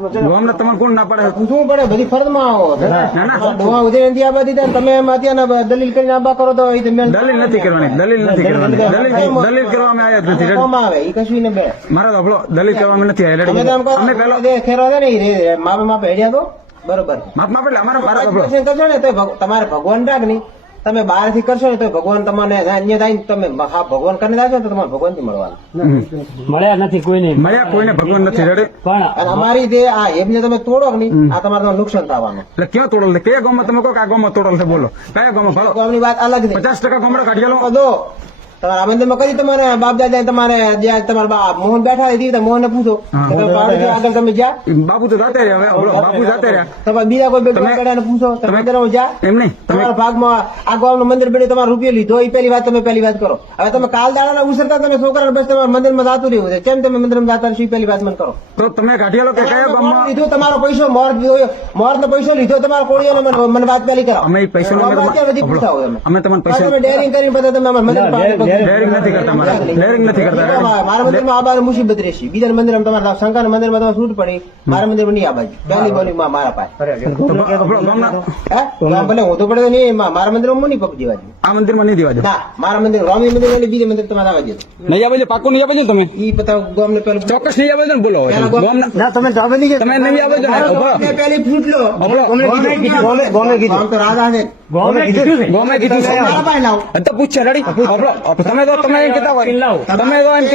ગામ તમારે કોણ ના પડે? શું પડે બધી ફરજમાં આવો ના ના ડોહા ઉદય નથી આબા દીધા તમે એમ અત્યારના દલીલ કરીને આબા કરો તો દલીલ નથી કરવાની, દલીલ નથી કરવાની, દલીલ કરવા અમે આવ્યા જ નથી. આવે એ કશું ને બે મારા તો આપણો દલીલ કરવા અમે નથી આવ્યા. તમે તો એમ કહો અમે પેલો ખેરો છે ને માપે માપે હેડ્યા તો બરોબર માપમાં એટલે અમારા મારા દર્શન કરશો ને તો તમારે ભગવાન રાખ નહીં તમે બહાર થી કરશો ને તો ભગવાન તમને અન્ય થાય તમે હા ભગવાન કરીને રાખશો તો તમારે ભગવાન થી મળવાનું મળ્યા નથી કોઈને, મળ્યા કોઈને ભગવાન નથી રેડે. પણ અને અમારી જે આ એમને તમે તોડો કે નહીં આ તમારે નુકસાન થવાનું. એટલે ક્યાં તોડલ છે? કયા ગામમાં તમે કહો કે આ ગામમાં તોડલ છે? બોલો કયા ગામમાં? ભાલો ગામની વાત અલગ છે 50% ગામડા કાઢી લો. દો તમારા આ મંદિરમાં કરી તમારે બાપ દાદા તમારે જ્યાં તમારા મોહન બેઠા હતી મોહન ને પૂછો આગળ તમે જ્યાં બાપુ તો જાતે રહ્યા. હવે બાપુ જાતે રહ્યા. તમારે બીજા કોઈ બેઠા ને પૂછો તમે મંદિરમાં જા એમ નહીં તમે તમારા ભાગમાં આ ગામનું મંદિર બની તમારે રૂપિયો લીધો એ પહેલી વાત તમે પહેલી વાત કરો. હવે તમે કાલ દાડા ઉસરતા તમે છોકરા બસ તમારા મંદિરમાં જાતું રહ્યું છે કેમ તમે મંદિરમાં જાતા રહેશો એ પહેલી વાત મને કરો. તો તમે કાઢી લો કે કયા ગામમાં લીધો તમારો પૈસો મોર નો પૈસો લીધો તમારો કોળીઓ મને વાત પહેલી કરો. અમે પૈસા બધી પૂછતા હોય અમે તમને પૈસા તમે ડેરિંગ કરીને બધા તમે અમારા મંદિર ડેરિંગ નથી કરતા. ડેરિંગ નથી કરતા. મારા મંદિરમાં આ બાર મુસીબત રહેશે બીજા મંદિરમાં તમારા શંકર મંદિરમાં તમારે છૂટ પડી મારા મંદિરમાં નહીં આ બાજુ પહેલી બોલી મારા પાસે ભલે હું તો પડે નહીં મારા મંદિરમાં હું નહીં પકડી દેવા આ મંદિરમાં નહીં દેવા દો. ના મારા મંદિર રામી મંદિર અને બીજા મંદિર તમારે આવવા દે નહીં આવે પાકું નહીં આવે તમે ઈ પતા ગામ ને પેલું ચોક્કસ નહીં આવે ને બોલો ગામ ના તમે જાવે નહીં તમે નહીં આવે ને પહેલી ફૂટ લો ગોમે કીધું તો રાજા છે ગોમે કીધું મારા પાસે લાવો તો પૂછે રેડી તમે તો તમે એમ કહેતા હોય તમે તો એમ